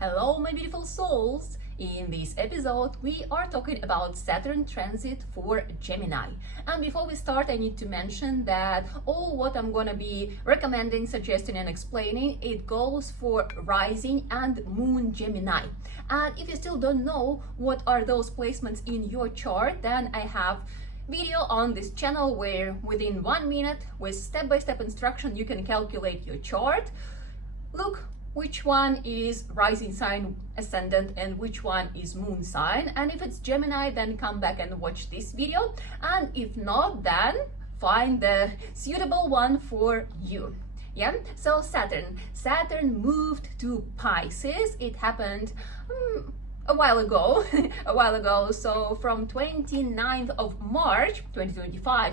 Hello, my beautiful souls! In this episode, we are talking about Saturn transit for Gemini. And before we start, I need to mention that all what I'm gonna be recommending, suggesting, and explaining, it goes for Rising and Moon Gemini. And if you still don't know what are those placements in your chart, then I have video on this channel where within 1 minute with step-by-step instruction you can calculate your chart, look which one is rising sign ascendant and which one is moon sign, and if it's Gemini then come back and watch this video, and if not then find the suitable one for you. Yeah, so Saturn moved to Pisces. It happened a while ago so from 29th of March 2025,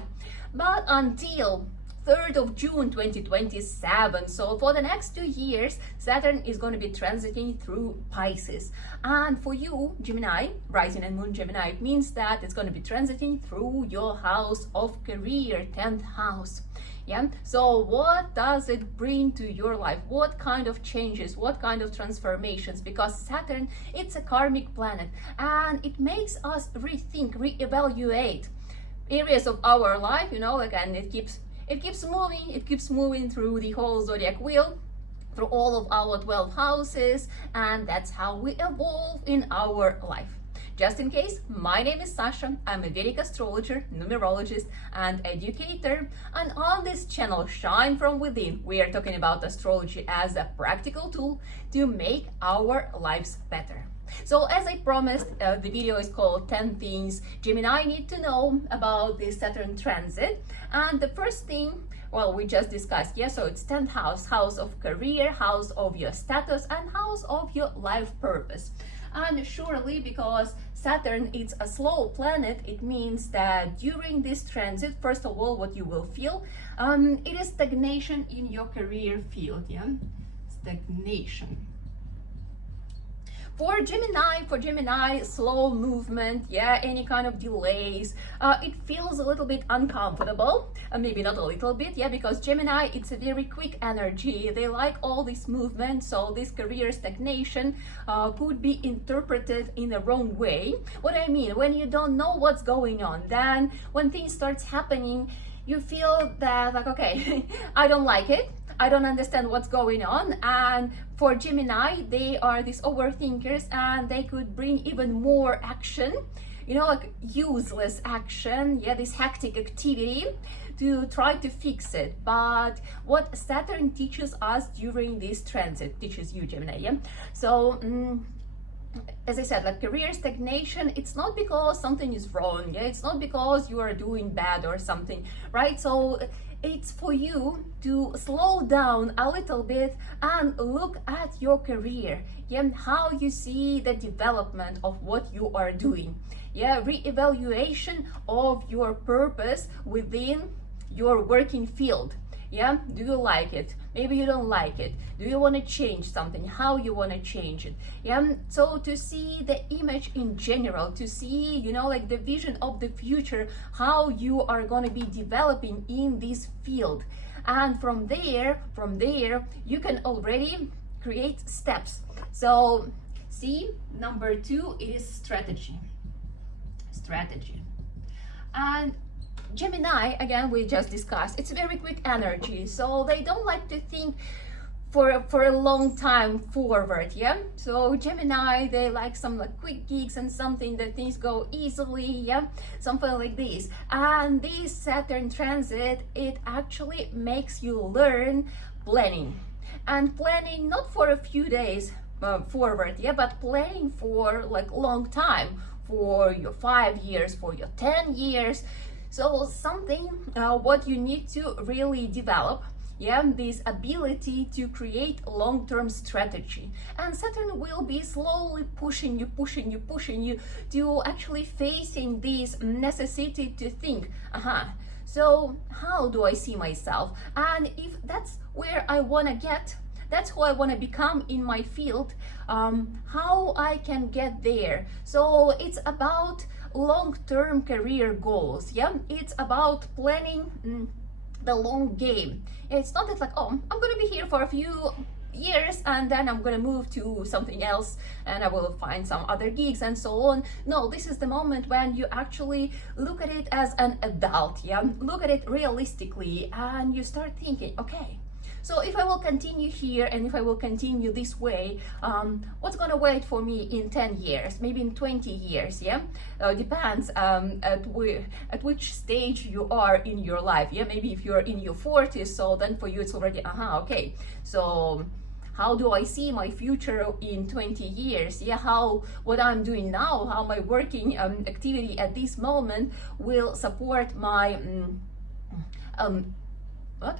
but until 3rd of June 2027. So for the next 2 years, Saturn is going to be transiting through Pisces. And for you, Gemini, Rising and Moon Gemini, it means that it's going to be transiting through your house of career, 10th house. Yeah, so what does it bring to your life? What kind of changes, what kind of transformations? Because Saturn, it's a karmic planet and it makes us rethink, reevaluate areas of our life, you know, like, and it keeps moving through the whole zodiac wheel, through all of our 12 houses, and that's how we evolve in our life. Just in case, my name is Sasha. I'm a Vedic astrologer, numerologist, and educator. And on this channel, Shine From Within, we are talking about astrology as a practical tool to make our lives better. So as I promised, the video is called 10 things Gemini need to know about the Saturn transit. And the first thing, well, we just discussed, yeah, so it's 10th house, house of career, house of your status, and house of your life purpose. And surely because Saturn is a slow planet, it means that during this transit, first of all, what you will feel, it is stagnation in your career field, yeah, stagnation. For Gemini, slow movement, yeah, any kind of delays, it feels a little bit uncomfortable, maybe not a little bit, yeah, because Gemini, it's a very quick energy. They like all this movement, so this career stagnation could be interpreted in the wrong way. What I mean, when you don't know what's going on, then when things starts happening, you feel that like, okay, I don't like it. I don't understand what's going on. And for Gemini, they are these overthinkers and they could bring even more action, you know, like useless action, yeah, this hectic activity to try to fix it. But what Saturn teaches us during this transit, teaches you, Gemini, yeah? So, as I said, like career stagnation, it's not because something is wrong, yeah, it's not because you are doing bad or something, right? So it's for you to slow down a little bit and look at your career, yeah, how you see the development of what you are doing, yeah, re-evaluation of your purpose within your working field. Yeah, do you like it? Maybe you don't like it. Do you want to change something? How you want to change it? Yeah, so to see the image in general, to see, you know, like the vision of the future, how you are going to be developing in this field. And from there, you can already create steps. So see, number 2 is strategy. And Gemini, again, we just discussed, it's very quick energy, so they don't like to think for a long time forward, yeah? So Gemini, they like some like quick gigs and something that things go easily, yeah? Something like this. And this Saturn transit, it actually makes you learn planning. And planning not for a few days forward, yeah, but planning for like long time, for your 5 years, for your 10 years. So something what you need to really develop, yeah, this ability to create long-term strategy. And Saturn will be slowly pushing you to actually facing this necessity to think, so how do I see myself? And if that's where I want to get, that's who I want to become in my field, how I can get there. So it's about long-term career goals, yeah, it's about planning the long game. It's not that like, oh, I'm gonna be here for a few years and then I'm gonna move to something else and I will find some other gigs and so on. No, this is the moment when you actually look at it as an adult, yeah, look at it realistically, and you start thinking, okay, so if I will continue here and if I will continue this way, what's gonna wait for me in 10 years, maybe in 20 years, yeah? Depends at which stage you are in your life, yeah? Maybe if you're in your 40s, so then for you it's already, okay, so how do I see my future in 20 years? Yeah, what I'm doing now, how my working activity at this moment will support my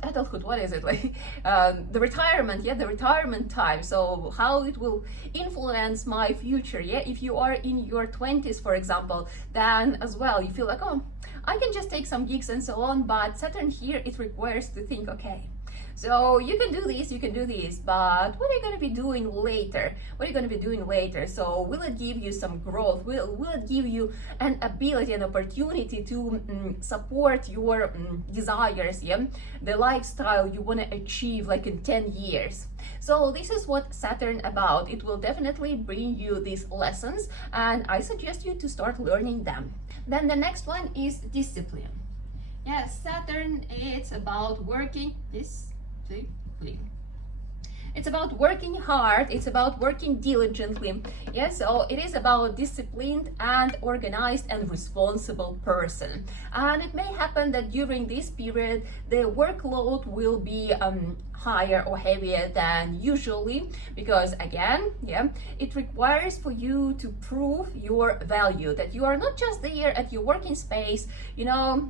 adulthood, what is it, like the retirement, yeah, the retirement time, so how it will influence my future, yeah? If you are in your 20s, for example, then as well you feel like, oh, I can just take some gigs and so on, but Saturn here, it requires to think, okay, so you can do this, but what are you going to be doing later? What are you going to be doing later? So will it give you some growth? Will it give you an ability, an opportunity to support your desires, yeah? The lifestyle you want to achieve like in 10 years. So this is what Saturn about. It will definitely bring you these lessons, and I suggest you to start learning them. Then the next one is discipline. Yeah, Saturn, it's about working discipline. It's about working hard, it's about working diligently. Yeah, so it is about disciplined and organized and responsible person. And it may happen that during this period the workload will be higher or heavier than usually, because again, yeah, it requires for you to prove your value, that you are not just there at your working space, you know,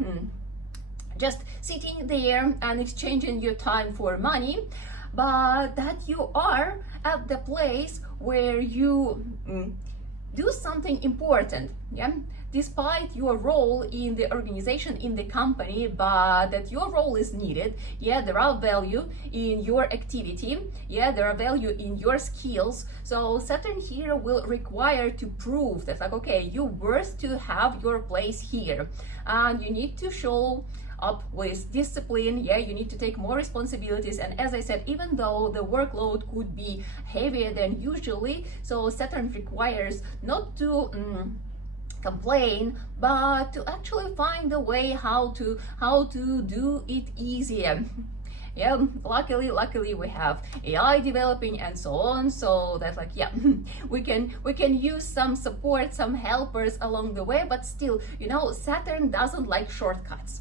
just sitting there and exchanging your time for money, but that you are at the place where you do something important, yeah, despite your role in the organization, in the company, but that your role is needed. Yeah, there are value in your activity, yeah, there are value in your skills. So Saturn here will require to prove that, like, okay, you're worth to have your place here, and you need to show up with discipline, yeah, you need to take more responsibilities. And as I said, even though the workload could be heavier than usually, so Saturn requires not to complain, but to actually find a way how to do it easier. Yeah, luckily we have AI developing and so on, so that, like, yeah, we can use some support, some helpers along the way, but still, you know, Saturn doesn't like shortcuts.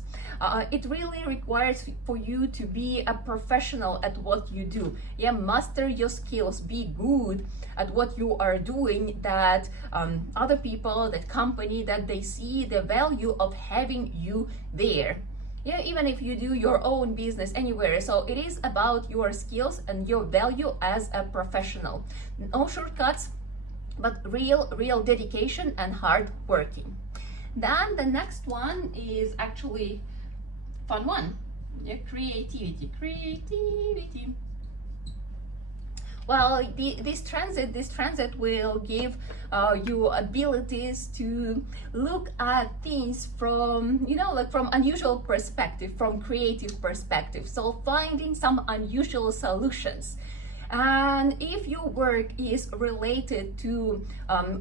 It really requires for you to be a professional at what you do. Yeah, master your skills, be good at what you are doing, that other people, that company, that they see the value of having you there. Yeah, even if you do your own business anywhere. So it is about your skills and your value as a professional. No shortcuts, but real dedication and hard working. Then the next one is actually fun one. Yeah, creativity. Well, this transit will give you abilities to look at things from, you know, like from unusual perspective, from creative perspective. So finding some unusual solutions. And if your work is related to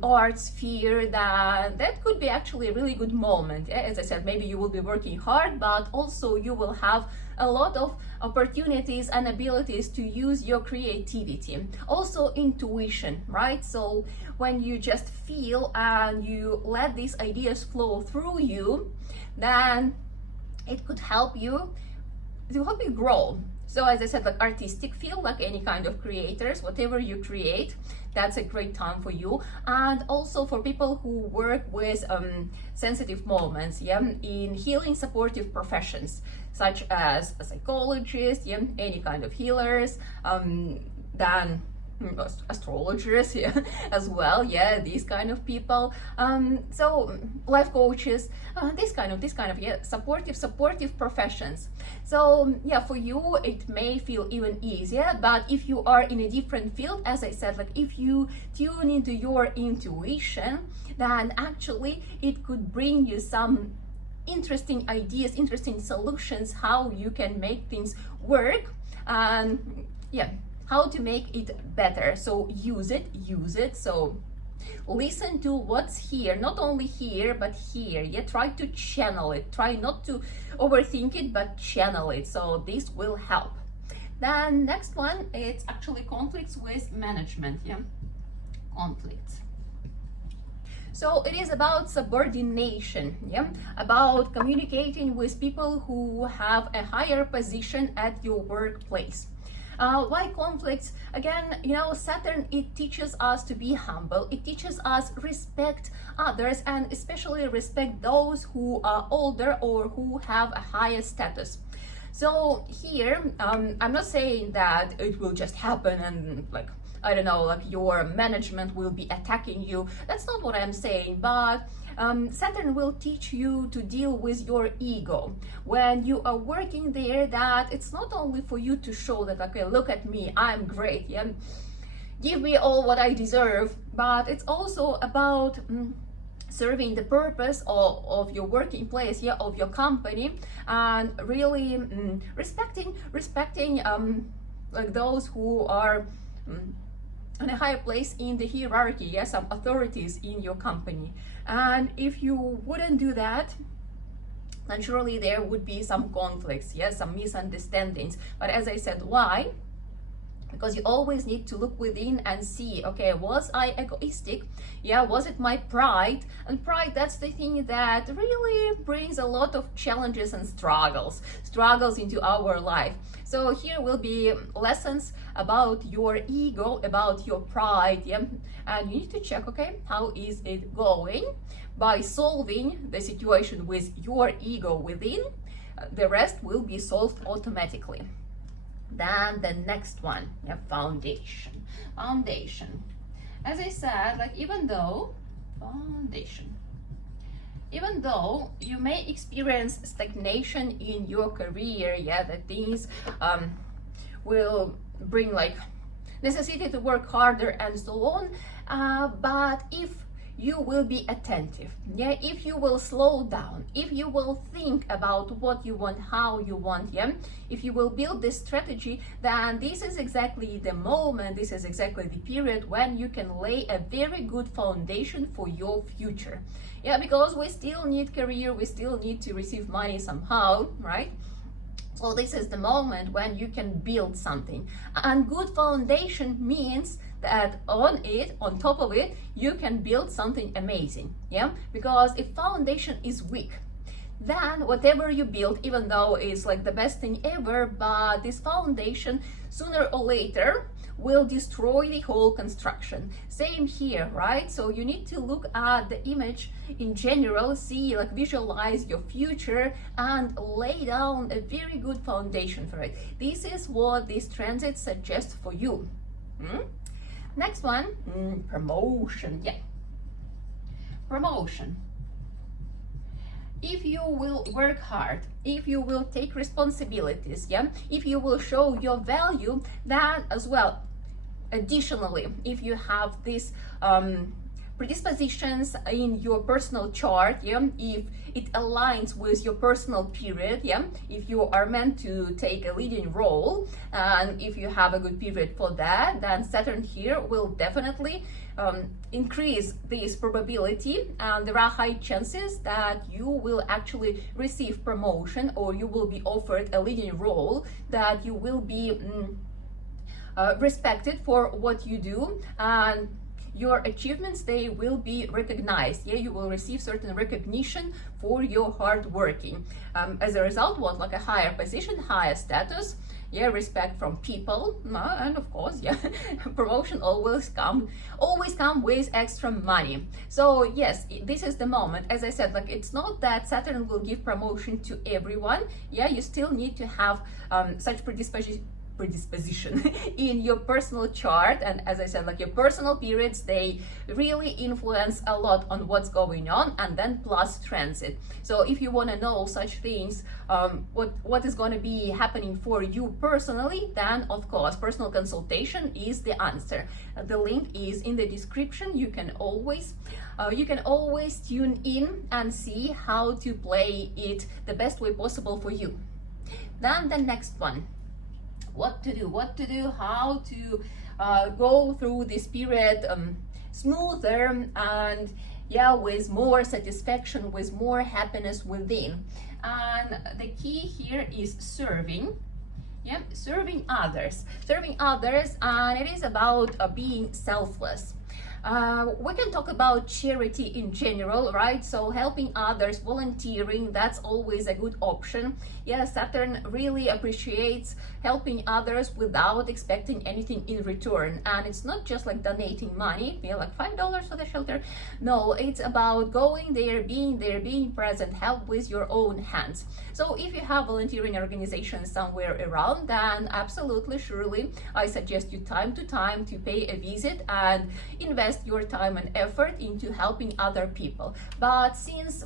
art sphere, that could be actually a really good moment. As I said, maybe you will be working hard, but also you will have a lot of opportunities and abilities to use your creativity. Also intuition, right? So when you just feel and you let these ideas flow through you, then it could help you grow. So as I said, like artistic field, like any kind of creators, whatever you create, that's a great time for you. And also for people who work with sensitive moments, yeah, in healing supportive professions, such as a psychologist, yeah, any kind of healers, then astrologers, yeah, as well, yeah, these kind of people, so life coaches, this kind of yeah, supportive professions. So yeah, for you it may feel even easier, but if you are in a different field, as I said, like if you tune into your intuition, then actually it could bring you some interesting ideas, interesting solutions, how you can make things work. And yeah, how to make it better. So use it. So listen to what's here, not only here but here. Yeah, try to channel it, try not to overthink it, but channel it. So this will help. Then next one, it's actually conflicts with management. Yeah, conflicts. So it is about subordination, yeah, about communicating with people who have a higher position at your workplace. Why conflicts? Again, you know, Saturn, it teaches us to be humble. It teaches us respect others, and especially respect those who are older or who have a higher status. So here, I'm not saying that it will just happen and like, I don't know, like your management will be attacking you. That's not what I'm saying, but Saturn will teach you to deal with your ego when you are working there, that it's not only for you to show that, okay, look at me, I'm great, yeah, give me all what I deserve, but it's also about serving the purpose of your working place, yeah, of your company, and really respecting like those who are on a higher place in the hierarchy, yeah, some authorities in your company. And if you wouldn't do that, then surely there would be some conflicts, yeah, some misunderstandings. But as I said, why? Because you always need to look within and see, okay, was I egoistic? Yeah, was it my pride? And pride, that's the thing that really brings a lot of challenges and struggles into our life. So here will be lessons about your ego, about your pride, yeah? And you need to check, okay, how is it going? By solving the situation with your ego within, the rest will be solved automatically. Then the next one, yeah, foundation. As I said, like even though you may experience stagnation in your career, yeah, that things will bring like necessity to work harder and so on, but if you will be attentive, yeah, if you will slow down, if you will think about what you want, how you want, yeah, if you will build this strategy, then this is exactly the moment, this is exactly the period when you can lay a very good foundation for your future. Yeah, because we still need career, we still need to receive money somehow, right? So this is the moment when you can build something, and good foundation means that on top of it, you can build something amazing, yeah? Because if foundation is weak, then whatever you build, even though it's like the best thing ever, but this foundation sooner or later will destroy the whole construction. Same here, right? So you need to look at the image in general, see, like visualize your future and lay down a very good foundation for it. This is what this transit suggests for you. Next one, promotion. Yeah, promotion. If you will work hard, if you will take responsibilities, yeah, if you will show your value, then as well, additionally, if you have these predispositions in your personal chart, yeah, if it aligns with your personal period, yeah, if you are meant to take a leading role, and if you have a good period for that, then Saturn here will definitely increase this probability, and there are high chances that you will actually receive promotion, or you will be offered a leading role, that you will be respected for what you do, and your achievements, they will be recognized. Yeah, you will receive certain recognition for your hard working. As a result, what, like a higher position, higher status, yeah, respect from people, and of course, yeah, promotion always come with extra money. So yes, this is the moment. As I said, like it's not that Saturn will give promotion to everyone. Yeah, you still need to have such predisposition in your personal chart, and as I said, like your personal periods, they really influence a lot on what's going on, and then plus transit. So if you want to know such things, what is going to be happening for you personally, then of course personal consultation is the answer. The link is in the description. You can always tune in and see how to play it the best way possible for you. Then the next one, what to do, how to go through this period smoother and yeah, with more satisfaction, with more happiness within. And the key here is serving. Yeah, serving others, and it is about being selfless. We can talk about charity in general, right? So helping others, volunteering, that's always a good option. Yeah, Saturn really appreciates helping others without expecting anything in return. And it's not just like donating money, yeah, like $5 for the shelter. No, it's about going there, being present, help with your own hands. So if you have volunteering organizations somewhere around, then absolutely, surely, I suggest you time to time to pay a visit and invest your time and effort into helping other people. But since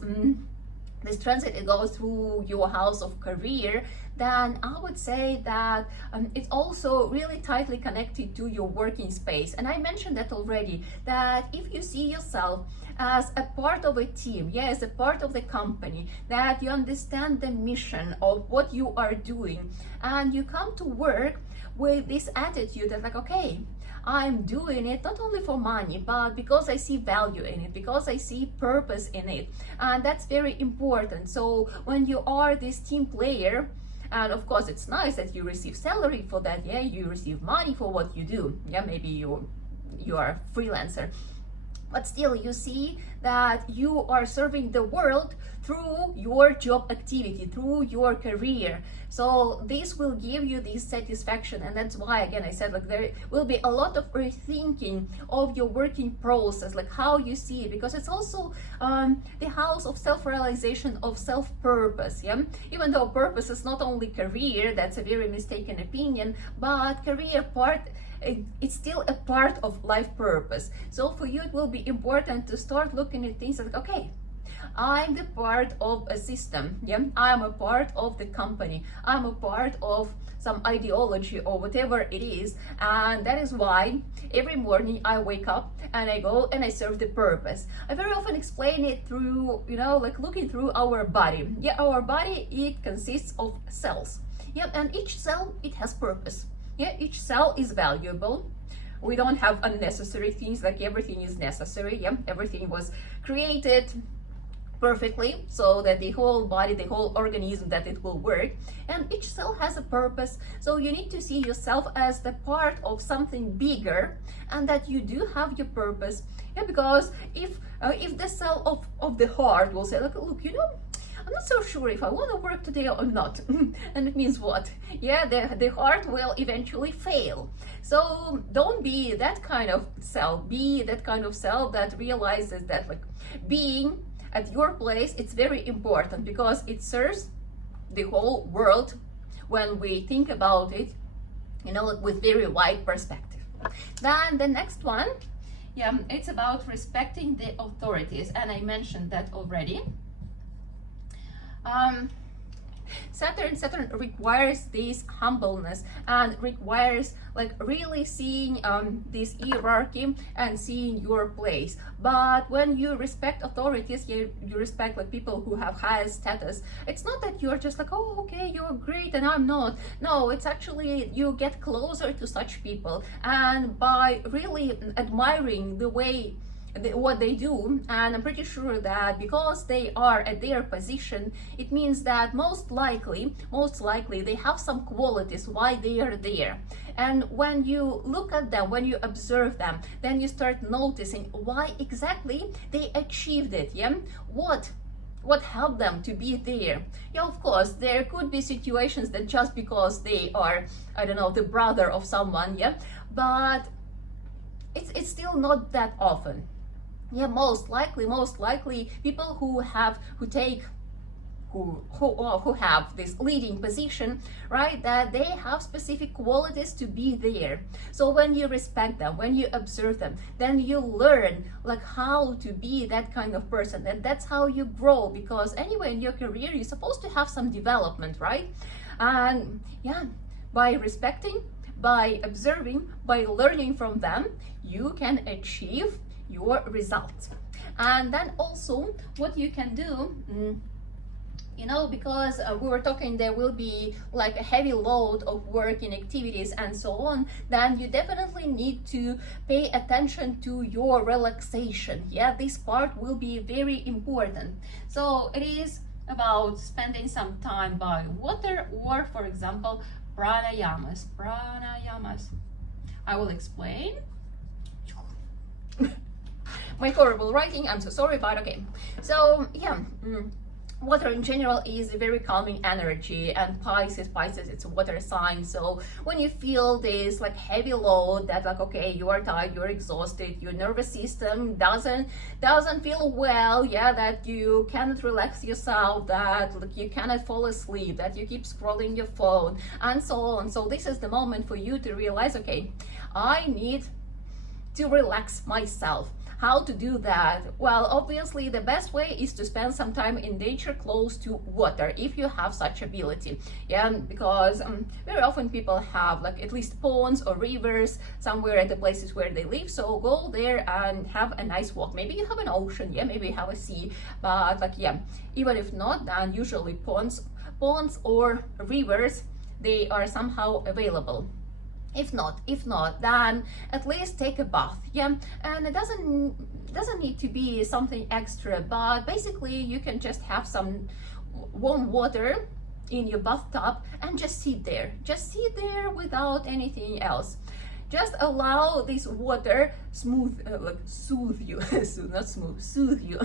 this transit it goes through your house of career, then I would say that it's also really tightly connected to your working space. And I mentioned that already, that if you see yourself as a part of a team, yeah, as a part of the company, that you understand the mission of what you are doing, and you come to work with this attitude that like, okay, I'm doing it not only for money, but because I see value in it, because I see purpose in it. And that's very important. So when you are this team player, and of course it's nice that you receive salary for that, yeah, you receive money for what you do, yeah, maybe you are a freelancer, but still you see that you are serving the world through your job activity, through your career. So this will give you this satisfaction, and that's why again I said like there will be a lot of rethinking of your working process, like how you see it, because it's also the house of self-realization, of self-purpose. Yeah, even though purpose is not only career, that's a very mistaken opinion, but career part, it's still a part of life purpose. So for you it will be important to start looking at things like, okay, I'm the part of a system, yeah, I'm a part of the company, I'm a part of some ideology or whatever it is, and that is why every morning I wake up and I go and I serve the purpose. I very often explain it through, you know, like looking through our body. Yeah, our body, it consists of cells, yeah, and each cell, it has purpose. Yeah, each cell is valuable. We don't have unnecessary things, like everything is necessary. Yeah, everything was created perfectly so that the whole body, the whole organism, that it will work, and each cell has a purpose. So you need to see yourself as the part of something bigger, and that you do have your purpose. Yeah, because if the cell of the heart will say, look, you know, I'm not so sure if I want to work today or not. And it means what? Yeah, the heart will eventually fail. So don't be that kind of cell. Be that kind of cell that realizes that like being at your place, it's very important, because it serves the whole world when we think about it, you know, like with very wide perspective. Then the next one, yeah, it's about respecting the authorities, and I mentioned that already. Saturn requires this humbleness and requires like really seeing this hierarchy and seeing your place. But when you respect authorities, you respect like people who have higher status, it's not that you're just like, oh, okay, you're great and I'm not. No, it's actually you get closer to such people, and by really admiring the way what they do, and I'm pretty sure that because they are at their position, it means that most likely they have some qualities why they are there. And when you look at them, when you observe them, then you start noticing why exactly they achieved it. Yeah, what helped them to be there. Yeah, of course there could be situations that just because they are, I don't know, the brother of someone, yeah, but it's still not that often. Yeah, most likely people who have this leading position, right, that they have specific qualities to be there. So when you respect them, when you observe them, then you learn like how to be that kind of person, and that's how you grow, because anyway in your career you're supposed to have some development, right? And yeah, by respecting, by observing, by learning from them, you can achieve your results. And then also what you can do, you know, because we were talking there will be like a heavy load of work and activities and so on, then you definitely need to pay attention to your relaxation. Yeah, this part will be very important. So it is about spending some time by water, or for example pranayamas. I will explain. My horrible writing, I'm so sorry, but okay. So yeah, water in general is a very calming energy, and Pisces, it's a water sign. So when you feel this like heavy load, that like, okay, you are tired, you're exhausted, your nervous system doesn't feel well, yeah, that you cannot relax yourself, that like you cannot fall asleep, that you keep scrolling your phone and so on. So this is the moment for you to realize, okay, I need to relax myself. How to do that? Well, obviously the best way is to spend some time in nature close to water, if you have such ability. Yeah, because very often people have like at least ponds or rivers somewhere at the places where they live, so go there and have a nice walk. Maybe you have an ocean, yeah, maybe you have a sea, but like, yeah, even if not, then usually ponds or rivers, they are somehow available. If not, then at least take a bath, yeah. And it doesn't need to be something extra, but basically you can just have some warm water in your bathtub and just sit there without anything else. Just allow this water soothe you soothe you.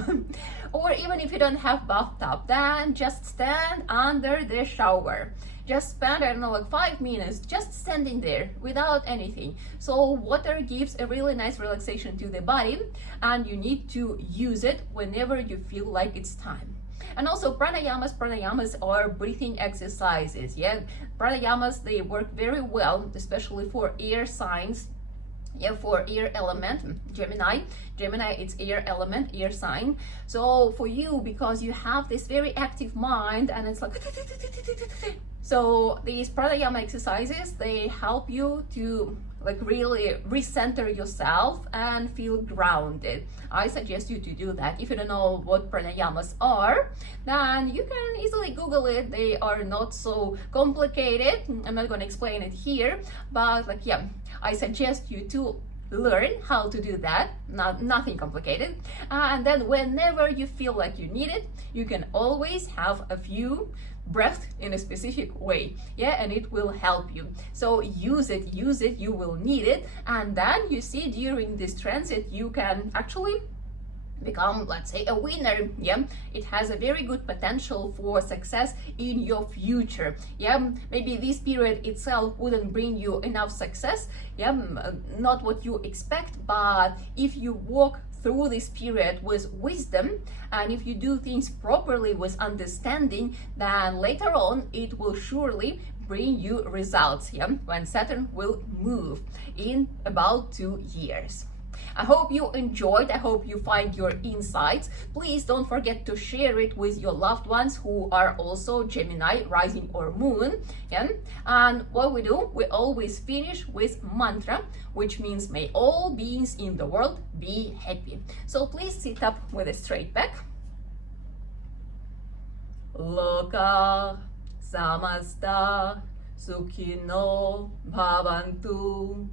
Or even if you don't have bathtub, then just stand under the shower. Just spend, I don't know, like 5 minutes just standing there without anything. So water gives a really nice relaxation to the body, and you need to use it whenever you feel like it's time. And also pranayamas are breathing exercises. Yeah, pranayamas, they work very well, especially for air signs. Yeah, for air element, Gemini, it's air element, air sign. So for you, because you have this very active mind, and it's like so these pranayama exercises, they help you to like really recenter yourself and feel grounded. I suggest you to do that. If you don't know what pranayamas are, then you can easily Google it. They are not so complicated. I'm not going to explain it here, but like, yeah, I suggest you to learn how to do that. Nothing complicated. And then whenever you feel like you need it, you can always have a few breath in a specific way, yeah, and it will help you. So use it, you will need it. And then you see, during this transit you can actually become, let's say, a winner. Yeah, it has a very good potential for success in your future. Yeah, maybe this period itself wouldn't bring you enough success, yeah, not what you expect, but if you walk through this period with wisdom, and if you do things properly with understanding, then later on it will surely bring you results, yeah, when Saturn will move in about 2 years. I hope you enjoyed. I hope you find your insights. Please don't forget to share it with your loved ones who are also Gemini, rising or moon. Yeah? And what we do, we always finish with mantra, which means may all beings in the world be happy. So please sit up with a straight back. Loka samasta sukhino bhavantu.